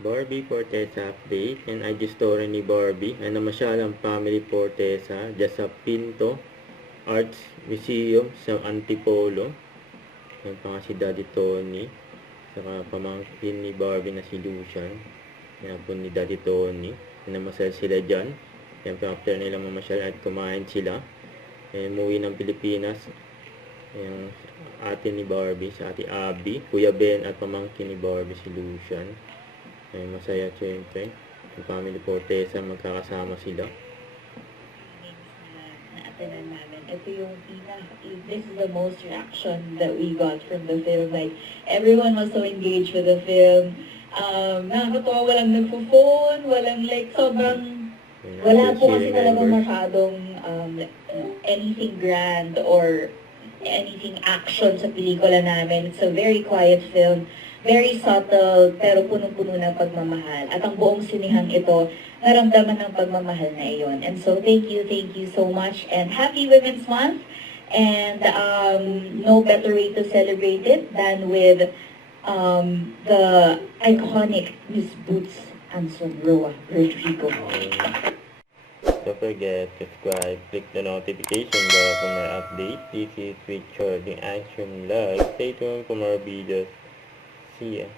Barbie Fortesa update. Yan IG story ni Barbie. Ay namasyalang family Fortesa dyan sa Pinto Arts Museum sa Antipolo. Yan pa nga si Daddy Tony. Saka pamangkin ni Barbie na si Lucian. Yan po ni Daddy Tony. Namasal sila dyan. Yan pa after nila mamasyal at kumain sila. Umuwi ng Pilipinas. Yung ate ni Barbie, si ate Abby, Kuya Ben at pamangkin ni Barbie si Lucian. Masaya syempre. Yung family Fortesa, magkakasama sila. Na-attenan namin. Ito yung this is the most reaction that we got from the film. Like, everyone was so engaged with the film. Nakakatawa, walang nagpo-phone, walang like, sobrang, wala po kasi talagang masyadong anything grand or anything action sa pelikula namin. It's a very quiet film, very subtle, pero punong-puno ng pagmamahal. At ang buong sinihang ito, naramdaman ng pagmamahal na iyon. And so, thank you so much. And happy Women's Month. And no better way to celebrate it than with the iconic Miss Boots Anson-Roa Rodrigo. Don't forget to subscribe, click the notification bell for more updates. This is Richard, the Action Live. Stay tuned for more videos. See ya.